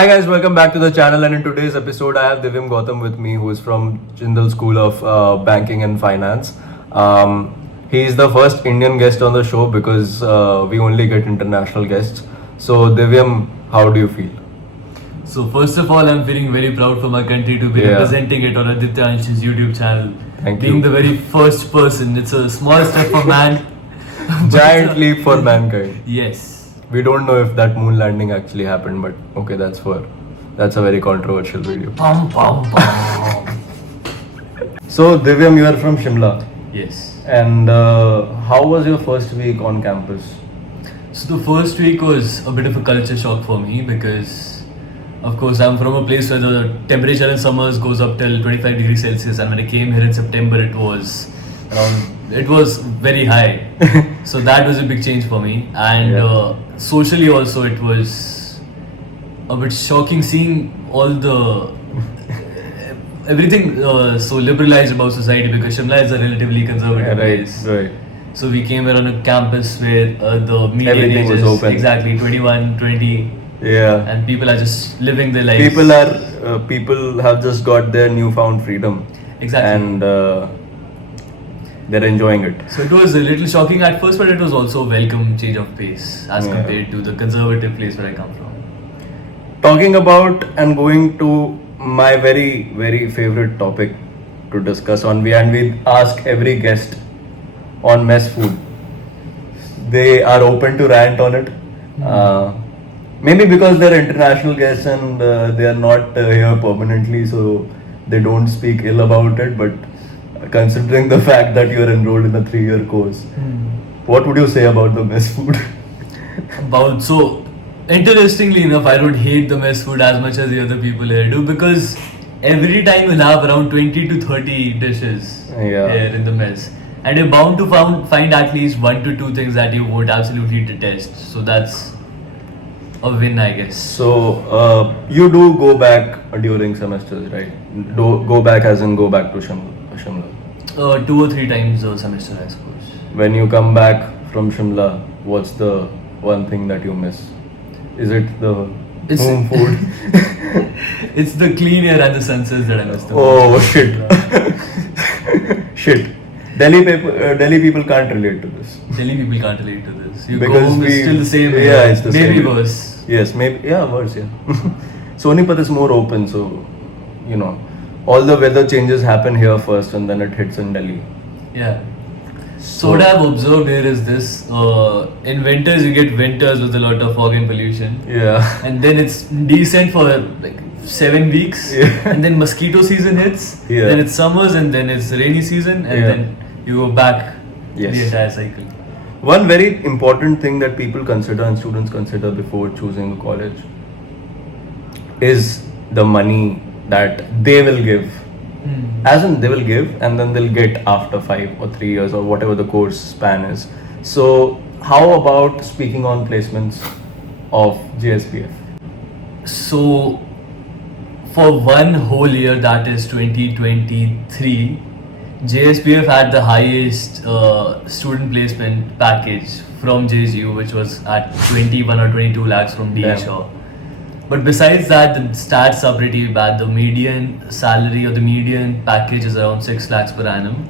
Hi guys, welcome back to the channel, and in today's episode I have Divyam Gautam with me, who is from Jindal School of Banking and Finance. He is the first Indian guest on the show because we only get international guests. So Divyam, how do you feel? So first of all, I'm feeling very proud for my country to be representing it on Aditya Ansh's YouTube channel. Thank Being you. the very first person, it's a small step for man. Giant leap for mankind. Yes. We don't know if that moon landing actually happened, but okay, that's a very controversial video. Pum, pum, pum. So Divyam, you are from Shimla, Yes. and how was your first week on campus? So the first week was a bit of a culture shock for me because, of course, I'm from a place where the temperature in summers goes up till 25 degrees Celsius, and when I came here in September, it was very high. So that was a big change for me, and socially also it was a bit shocking seeing all the everything so liberalized about society, because Shimla is a relatively conservative place. Right. So we came here on a campus where the median Everything age was is open. exactly 21, 20, Yeah. and people are just living their lives. People have just got their newfound freedom. Exactly. And they're enjoying it. So it was a little shocking at first, but it was also a welcome change of pace as Yeah. compared to the conservative place where I come from. Talking about and going to my very, very favorite topic to discuss on, we ask every guest on mess food. They are open to rant on it. Maybe because they're international guests and they are not here permanently, so they don't speak ill about it. But considering the fact that you're enrolled in a 3-year course, what would you say about the mess food? So interestingly enough, I don't hate the mess food as much as the other people here do, because every time you'll have around 20 to 30 dishes Yeah. here in the mess, and you're bound to find at least 1 to 2 things that you would absolutely detest. So that's a win, I guess. So you do go back during semesters, right? Go back as in go back to Shimla. 2 or 3 times a semester, I suppose. When you come back from Shimla, what's the one thing that you miss? Is it the home food? It's the clean air and the sunsets that I miss the Oh most. shit! Shit! Delhi people can't relate to this. Delhi people can't relate to this. You Because go home, it's still the same. Yeah, it's the maybe same. worse. Yes, maybe. Yeah, worse. Yeah. Sonipat is more open, so all the weather changes happen here first, and then it hits in Delhi. Yeah. So what I've observed here is this: in winters you get winters with a lot of fog and pollution, Yeah. and then it's decent for like 7 weeks, Yeah. and then mosquito season hits. Yeah. Then it's summers, and then it's rainy season, and Yeah. then you go back Yes. the entire cycle. One very important thing that people consider and students consider before choosing a college is the money that they will give. As in, they will give and then they'll get after 5 or 3 years or whatever the course span is. So, how about speaking on placements of JSPF? So, for one whole year, that is 2023, JSPF had the highest student placement package from JSU, which was at 21 or 22 lakhs from DA Damn. Shaw. But besides that, the stats are pretty bad. The median salary or the median package is around 6 lakhs per annum.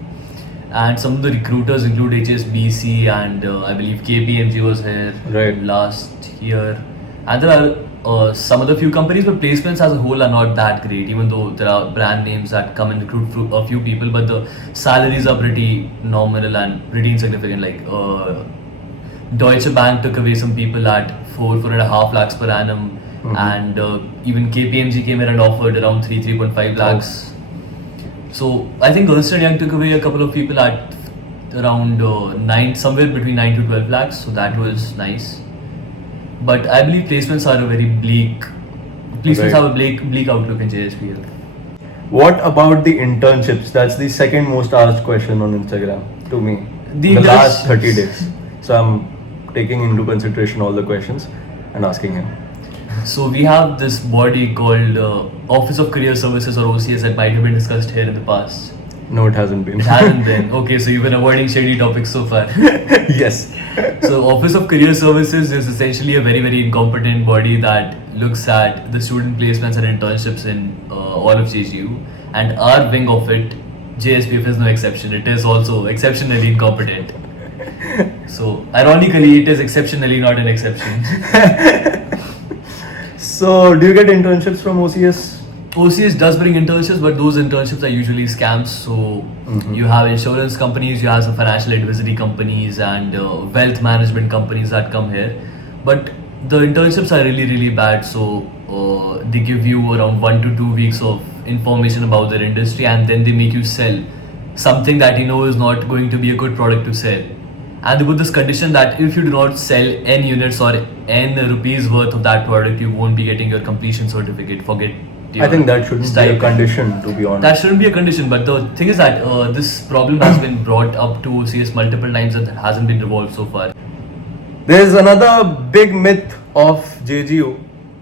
And some of the recruiters include HSBC and I believe KPMG was here Right. last year. And there are some other few companies, but placements as a whole are not that great, even though there are brand names that come and recruit a few people, but the salaries are pretty nominal and pretty insignificant. Like Deutsche Bank took away some people at 4.5 lakhs per annum, and even KPMG came here and offered around 3.5 lakhs. So I think Ernst & Young took away a couple of people at around 9, somewhere between 9 to 12 lakhs, so that was nice. But I believe placements are a very bleak. Placements Right. have a bleak outlook in JSPL. What about the internships? That's the second most asked question on Instagram to me. The The last internships- 30 days. So I'm taking into consideration all the questions and asking him. So we have this body called Office of Career Services, or OCS, that might have been discussed here in the past. No, it hasn't been. It hasn't been. Okay, so you've been avoiding shady topics so far. Yes. So Office of Career Services is essentially a very, very incompetent body that looks at the student placements and internships in all of JGU, and our wing of it, JSPF, is no exception. It is also exceptionally incompetent. So ironically, it is exceptionally not an exception. So, do you get internships from OCS? OCS does bring internships, but those internships are usually scams. So you have insurance companies, you have some financial advisory companies, and wealth management companies that come here. But the internships are really, really bad. So they give you around 1 to 2 weeks of information about their industry, and then they make you sell something that you know is not going to be a good product to sell. And they put this condition that if you do not sell n units or n rupees worth of that product, you won't be getting your completion certificate. Forget. I think that shouldn't be a stipend. condition, to be honest. That shouldn't be a condition, but the thing is that this problem has been brought up to OCS multiple times and hasn't been resolved so far. There's another big myth of JGU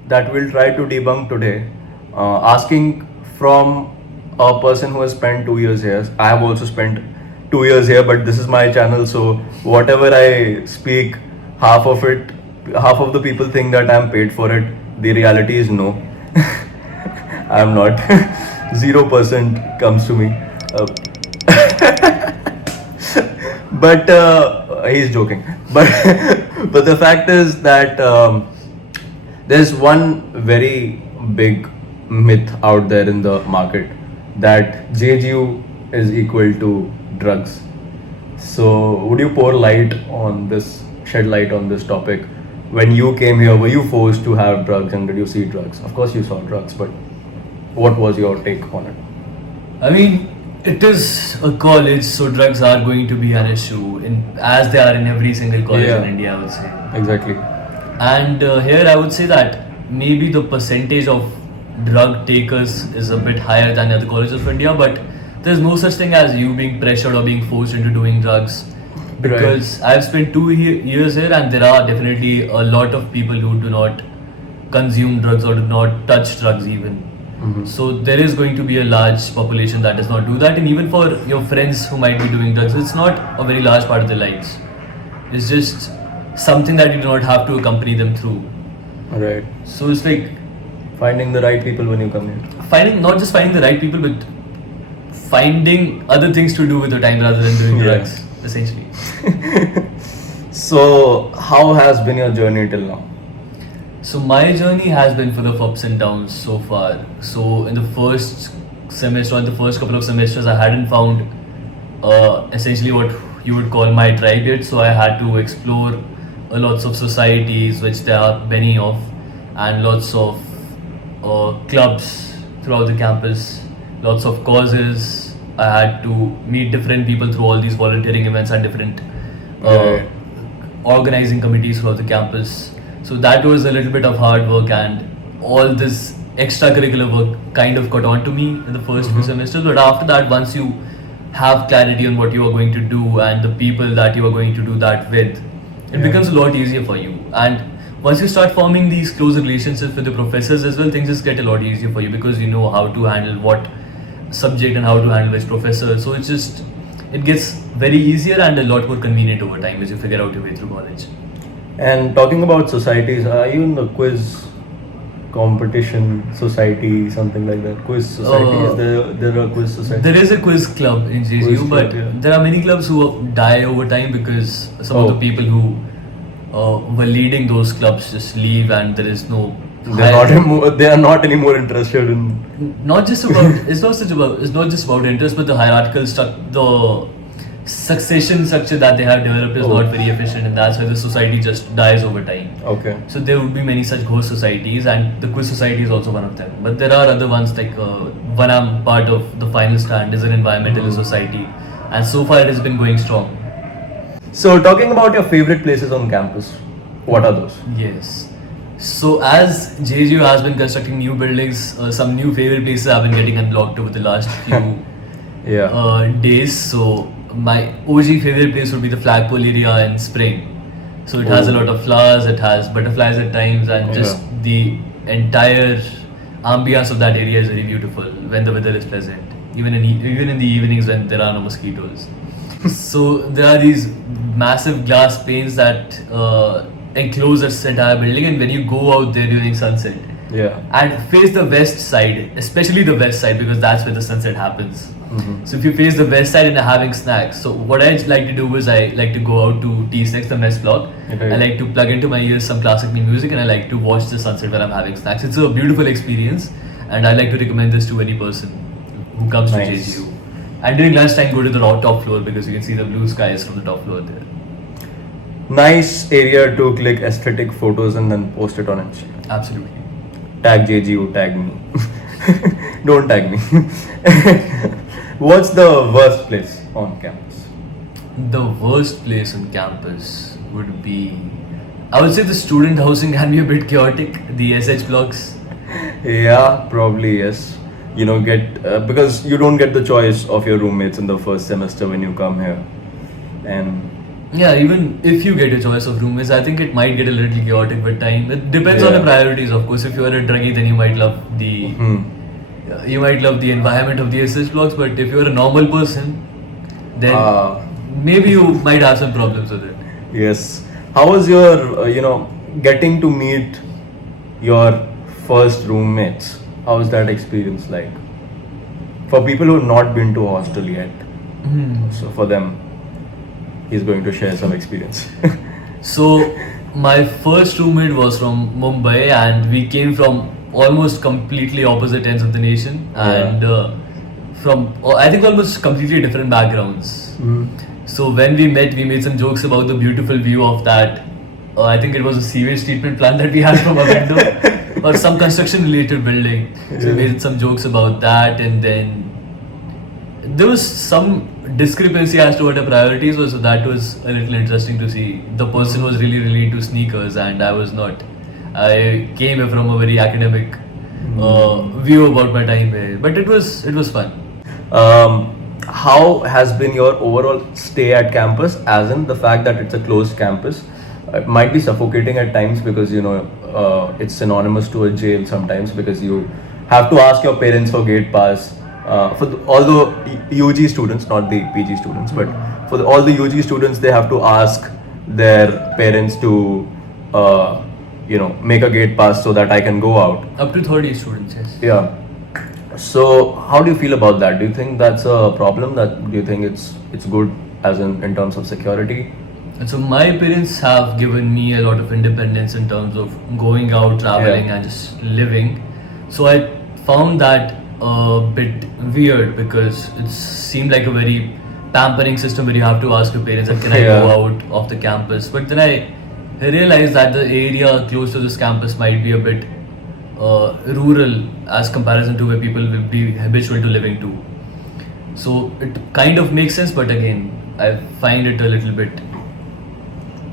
that we'll try to debunk today. Asking from a person who has spent 2 years here. I have also spent 2 years here, but this is my channel, so whatever I speak, half of the people think that I'm paid for it. The reality is no. I'm not. 0% comes to me. But he's joking. But the fact is that there's one very big myth out there in the market that JGU is equal to drugs. So would you shed light on this topic? When you came here, were you forced to have drugs, and did you see drugs? Of course you saw drugs, but what was your take on it? I mean, it is a college, so drugs are going to be an issue, as they are in every single college Yeah. in India, I would say. Exactly. And here I would say that maybe the percentage of drug takers is a bit higher than other colleges of India, but there's no such thing as you being pressured or being forced into doing drugs. Because I've spent 2 years here, and there are definitely a lot of people who do not consume drugs or do not touch drugs even. So there is going to be a large population that does not do that, and even for your friends who might be doing drugs, it's not a very large part of their lives. It's just something that you do not have to accompany them through. Right. So it's like Finding the right people when you come here. not just finding the right people, but finding other things to do with your time rather than doing Yeah. drugs, essentially. So how has been your journey till now? So my journey has been full of ups and downs so far. So in the first semester, or in the first couple of semesters, I hadn't found essentially what you would call my tribe yet. So I had to explore lots of societies, which there are many of, and lots of clubs throughout the campus, lots of causes. I had to meet different people through all these volunteering events and different Right. organizing committees throughout the campus. So that was a little bit of hard work, and all this extracurricular work kind of got on to me in the first few semesters. But after that, once you have clarity on what you are going to do and the people that you are going to do that with, it becomes a lot easier for you. And once you start forming these close relationships with the professors as well, things just get a lot easier for you because you know how to handle what subject and how to handle which professor. So it gets very easier and a lot more convenient over time as you figure out your way through college. And talking about societies, are you in the quiz competition society, something like that? Quiz society? Is there a quiz society? There is a quiz club in JGU, Quiz but club, yeah. there are many clubs who die over time because some of Oh. the people who were leading those clubs just leave, and there is no. They are not anymore interested in. Not just about it's not just about interest, but the hierarchical the succession structure that they have developed is Oh. not very efficient, and that's why the society just dies over time. Okay. So there would be many such ghost societies, and the quiz society is also one of them. But there are other ones like one I'm part of, the Final Stand, is an environmentalist society, and so far it has been going strong. So talking about your favorite places on campus, what are those? Yes. So as JGU has been constructing new buildings, some new favorite places have been getting unlocked over the last few Yeah. days. So my OG favorite place would be the flagpole area in spring. So it has a lot of flowers, it has butterflies at times, and just the entire ambience of that area is very beautiful when the weather is pleasant. even in the evenings when there are no mosquitoes. So there are these massive glass panes that enclose this entire building, and when you go out there during sunset Yeah. and face the west side, especially the west side because that's where the sunset happens. So if you face the west side and are having snacks, so what I like to do is I like to go out to T6, the mess block. Okay. I like to plug into my ears some classical music and I like to watch the sunset when I'm having snacks. It's a beautiful experience, and I like to recommend this to any person who comes Nice. to JGU. And during lunchtime, go to the top floor because you can see the blue skies from the top floor there. Nice area to click aesthetic photos and then post it on Instagram. Absolutely. Tag JGU, tag me. Don't tag me. What's the worst place on campus? The worst place on campus would be, I would say the student housing can be a bit chaotic, the SH blocks. Yeah, probably yes. You know, because you don't get the choice of your roommates in the first semester when you come here, and Yeah, even if you get a choice of roommates, I think it might get a little chaotic with time. It depends on the Yeah. priorities, of course. If you are a druggie, then you might love the environment of the SH blocks. But if you are a normal person, then maybe you might have some problems with it. Yes. How was your, getting to meet your first roommates? How was that experience like? For people who have not been to a hostel yet, so for them, he's going to share some experience. So my first roommate was from Mumbai, and we came from almost completely opposite ends of the nation, and from I think almost completely different backgrounds. So when we met, we made some jokes about the beautiful view of that. I think it was a sewage treatment plant that we had from a window, or some construction-related building. So we made some jokes about that, and then there was some discrepancy as to what our priorities were. So that was a little interesting to see. The person was really, really into sneakers, and I was not. I came here from a very academic view about my time here, but it was fun. How has been your overall stay at campus, as in the fact that it's a closed campus? It might be suffocating at times because it's synonymous to a jail sometimes, because you have to ask your parents for gate pass. All the UG students, not the PG students, but for all the UG students, they have to ask their parents to make a gate pass so that I can go out. Up to 30 students, yes. Yeah. So how do you feel about that? Do you think that's a problem? Do you think it's good as in terms of security? And so my parents have given me a lot of independence in terms of going out, traveling, and just living. So I found that a bit weird because it seemed like a very pampering system where you have to ask your parents that can I go out of the campus. But then I realized that the area close to this campus might be a bit rural as comparison to where people will be habitual to living to. So it kind of makes sense, but again, I find it a little bit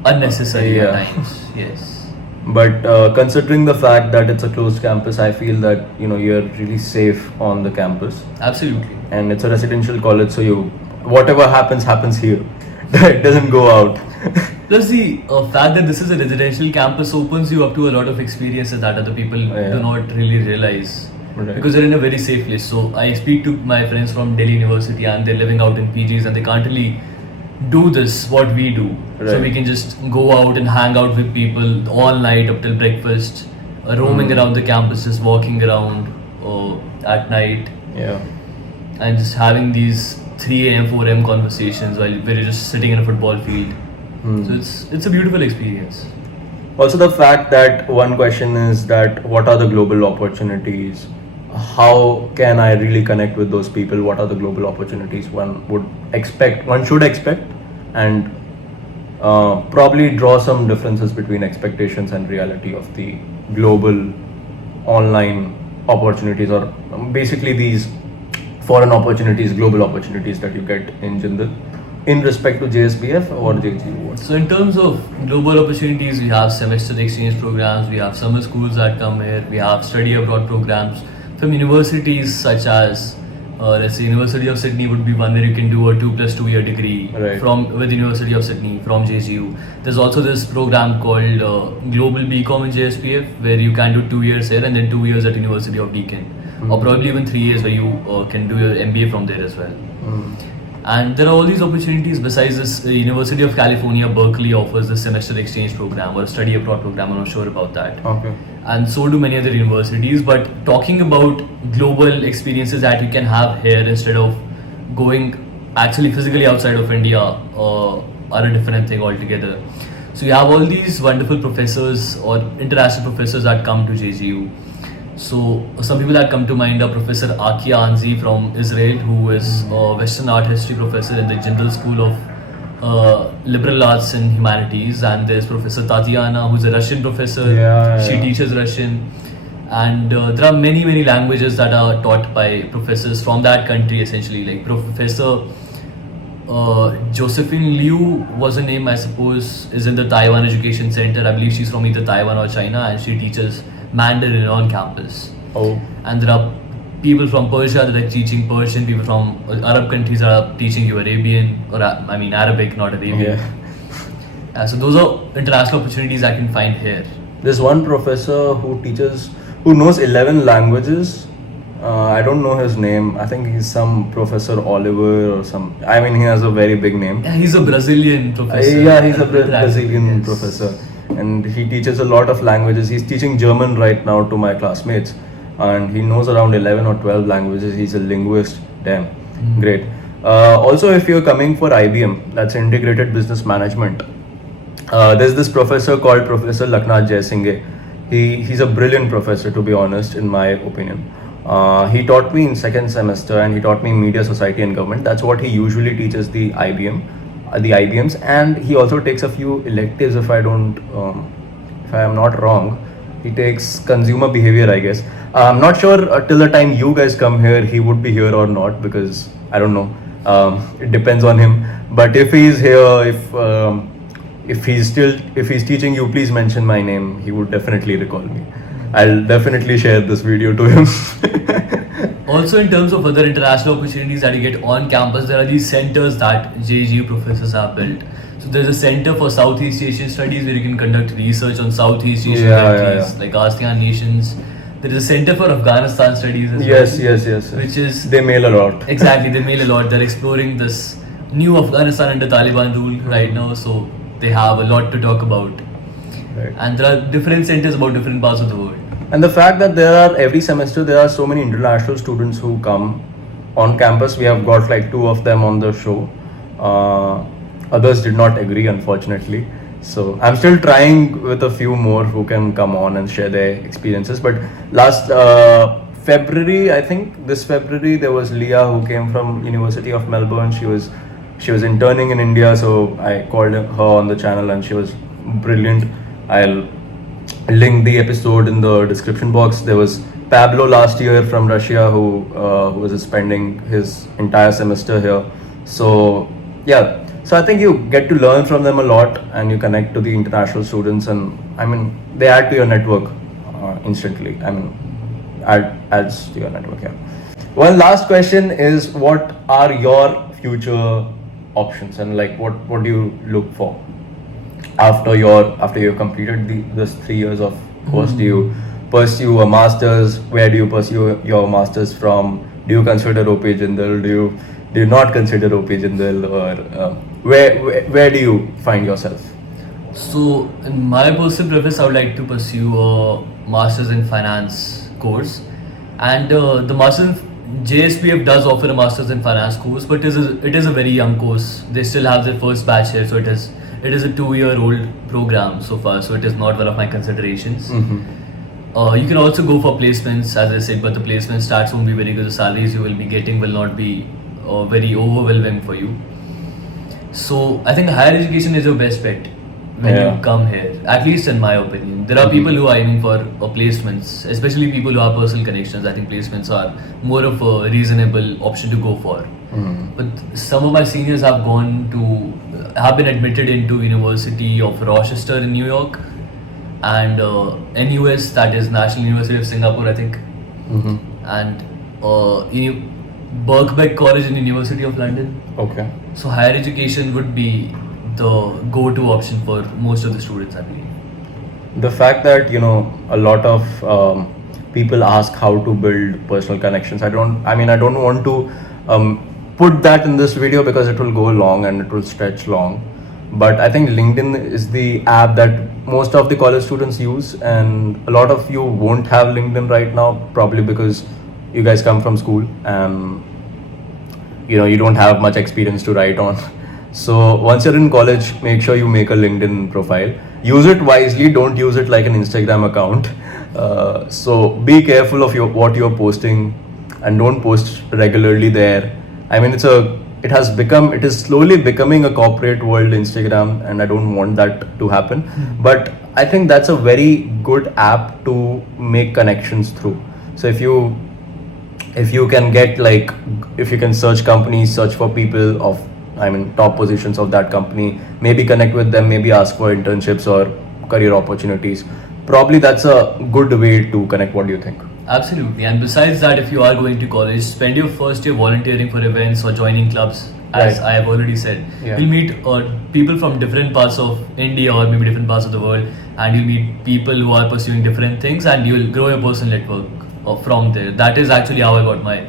unnecessary at times. Yes. But considering the fact that it's a closed campus, I feel that you're really safe on the campus, Absolutely. and it's a residential college, so whatever happens here. It doesn't go out. Plus the fact that this is a residential campus opens you up to a lot of experiences that other people do not really realize. Right. Because they're in a very safe place. So I speak to my friends from Delhi University and they're living out in PGs and they can't really do this what we do. So Right. we can just go out and hang out with people all night up till breakfast, roaming around the campus, just walking around at night Yeah. and just having these 3 a.m. 4 a.m. conversations while we're just sitting in a football field. So it's a beautiful experience. Also, the fact that one question is that what are the global opportunities? How can I really connect with those people? What are the global opportunities one should expect, and probably draw some differences between expectations and reality of the global online opportunities, or basically these foreign opportunities, global opportunities that you get in Jindal, in respect to JSBF or JGU? So in terms of global opportunities, we have semester exchange programs, we have summer schools that come here, we have study abroad programs from universities such as let's say University of Sydney would be one where you can do a 2+2 year degree with University of Sydney from JGU. There's also this program called Global BCom in JSPF where you can do 2 years here and then 2 years at University of Deakin. or probably even 3 years where you can do your MBA from there as well. And there are all these opportunities. Besides this, the University of California, Berkeley offers the semester exchange program or a study abroad program. I'm not sure about that. Okay. And so do many other universities. But talking about global experiences that you can have here instead of going actually physically outside of India are a different thing altogether. So you have all these wonderful professors or international professors that come to JGU. So some people that come to mind are Professor Akia Anzi from Israel, who is a Western art history professor in the General School of Liberal Arts and Humanities, and there's Professor Tatiana, who's a Russian professor. She teaches Russian, and there are many languages that are taught by professors from that country. Essentially, like Professor Josephine Liu was a name, I suppose, is in the Taiwan Education Center. I believe she's from either Taiwan or China, and she teaches Mandarin on campus. Oh. And there are people from Persia that are teaching Persian, people from Arab countries that are teaching you Arabian, or I mean Arabic, not Arabian. So those are international opportunities I can find here. There's one professor who knows 11 languages. I don't know his name. I think he's some Professor Oliver or some. I mean, he has a very big name. Yeah, he's a Brazilian professor. He's a Brazilian professor, and he teaches a lot of languages. He's teaching German right now to my classmates, and he knows around 11 or 12 languages. He's a linguist. Damn, great. Also, if you're coming for IBM, that's Integrated Business Management. There's this professor called Professor Laknath Jaisinghe. He's a brilliant professor, to be honest, in my opinion. He taught me in second semester, and he taught me media, society, and government. That's what he usually teaches the IBMs, and he also takes a few electives. If I am not wrong, he takes consumer behavior, I guess. I'm not sure till the time you guys come here, he would be here or not, because I don't know. It depends on him. But if he's here, if he's teaching you, please mention my name. He would definitely recall me. I'll definitely share this video to him. Also, in terms of other international opportunities that you get on campus, there are these centers that JGU professors have built. So there's a center for Southeast Asian studies where you can conduct research on Southeast Asian countries like ASEAN nations. There is a center for Afghanistan studies as well. Yes. Which is they mail a lot. Exactly, they mail a lot. They're exploring this new Afghanistan under Taliban rule right now, so they have a lot to talk about. Right. And there are different centers about different parts of the world. And the fact that every semester there are so many international students who come on campus. We have got like 2 of them on the show. Others did not agree, unfortunately. So I'm still trying with a few more who can come on and share their experiences. But last February, I think this February, there was Leah who came from University of Melbourne. She was interning in India, so I called her on the channel, and she was brilliant. I'll link the episode in the description box. There was Pablo last year from Russia who was spending his entire semester here. So yeah, so I think you get to learn from them a lot, and you connect to the international students, and I mean they add to your network instantly. I mean adds to your network. Yeah. One last question is, what are your future options, and like what do you look for after you've completed this 3 years of course? Do you pursue a master's? Where do you pursue your master's from? Do you consider OP Jindal? Do you not consider OP Jindal? Or where do you find yourself? So in my personal preference, I would like to pursue a master's in finance course, and the master's JSPF does offer a master's in finance course, but it is a very young course. They still have their first batch here, so it is a 2-year-old program so far, so it is not one of my considerations. You can also go for placements, as I said, but the placement stats won't be very good. The salaries you will be getting will not be very overwhelming for you. So I think higher education is your best bet when you come here, at least in my opinion. There are people who are aiming for placements, especially people who have personal connections. I think placements are more of a reasonable option to go for. But some of my seniors have been admitted into University of Rochester in New York, and NUS, that is National University of Singapore, I think, and Birkbeck College in University of London. Okay. So higher education would be the go-to option for most of the students, I believe. The fact that a lot of people ask how to build personal connections. I don't want to put that in this video because it will go long and it will stretch long. But I think LinkedIn is the app that most of the college students use, and a lot of you won't have LinkedIn right now, probably because you guys come from school and you don't have much experience to write on. So once you're in college, make sure you make a LinkedIn profile. Use it wisely. Don't use it like an Instagram account. So be careful of what you're posting, and don't post regularly there. I mean, it is slowly becoming a corporate world, Instagram, and I don't want that to happen. But I think that's a very good app to make connections through. So if you can get, like, if you can search companies, search for people of, top positions of that company, maybe connect with them, maybe ask for internships or career opportunities. Probably that's a good way to connect. What do you think? Absolutely. And besides that, if you are going to college, spend your first year volunteering for events or joining clubs. As Right. I have already said, Yeah. you'll meet people from different parts of India or maybe different parts of the world, and you'll meet people who are pursuing different things, and you'll grow your personal network from there. That is actually how I got my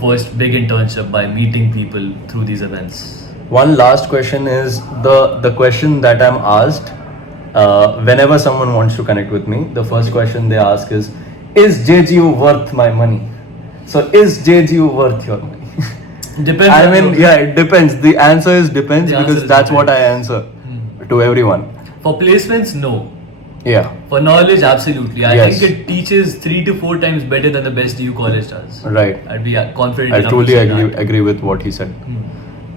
first big internship, by meeting people through these events. One last question is the question that I'm asked whenever someone wants to connect with me. The first question they ask is JGU worth my money? So is JGU worth your money? Depends. I on mean, your- yeah, it depends. The answer is depends, The answer because is that's what I depends. answer to everyone. For placements, no. Yeah, For knowledge, absolutely. I Yes. think it teaches 3 to 4 times better than the best DU college does. right. I'd be confident I enough to truly say agree that. agree with what he said. Hmm.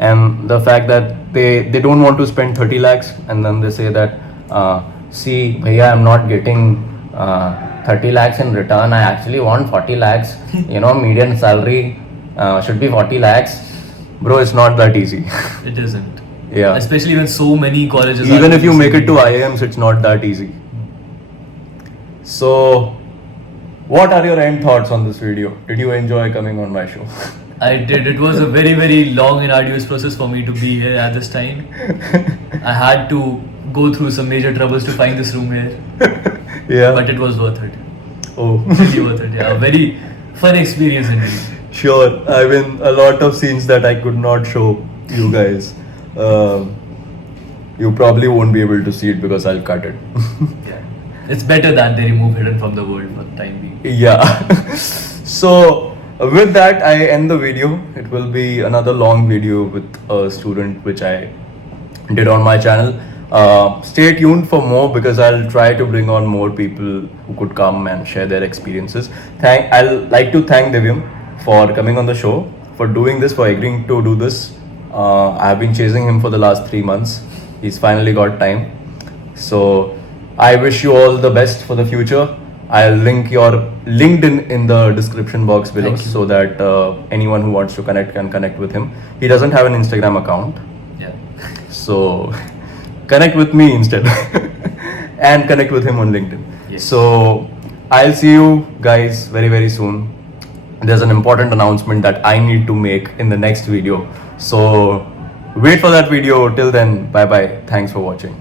And the fact that they don't want to spend 30 lakhs, and then they say that, see, bhaiya, I'm not getting 30 lakhs in return. I actually want 40 lakhs. Median salary should be 40 lakhs. Bro, it's not that easy. It isn't. Yeah. Especially when so many colleges are Even if you make it to releasing- IIMs, it's not that easy. So, what are your end thoughts on this video? Did you enjoy coming on my show? I did. It was a very, very long and arduous process for me to be here at this time. I had to go through some major troubles to find this room here, Yeah. but it was worth it. Oh. Really worth it. Yeah, a very fun experience indeed. Sure. I mean, a lot of scenes that I could not show you guys. You probably won't be able to see it because I'll cut it. Yeah. It's better that they remove Hidden from the world for the time being. Yeah. So, with that, I end the video. It will be another long video with a student which I did on my channel. Stay tuned for more, because I'll try to bring on more people who could come and share their experiences. I'll like to thank Divyam for coming on the show, for doing this, for agreeing to do this. I've been chasing him for the last 3 months. He's finally got time. So I wish you all the best for the future. I'll link your LinkedIn in the description box below, Thank you. so that anyone who wants to connect can connect with him. He doesn't have an Instagram account, Yeah. so connect with me instead and connect with him on LinkedIn. Yes. So I'll see you guys very, very soon. There's an important announcement that I need to make in the next video. So wait for that video. Till then, bye bye. Thanks for watching.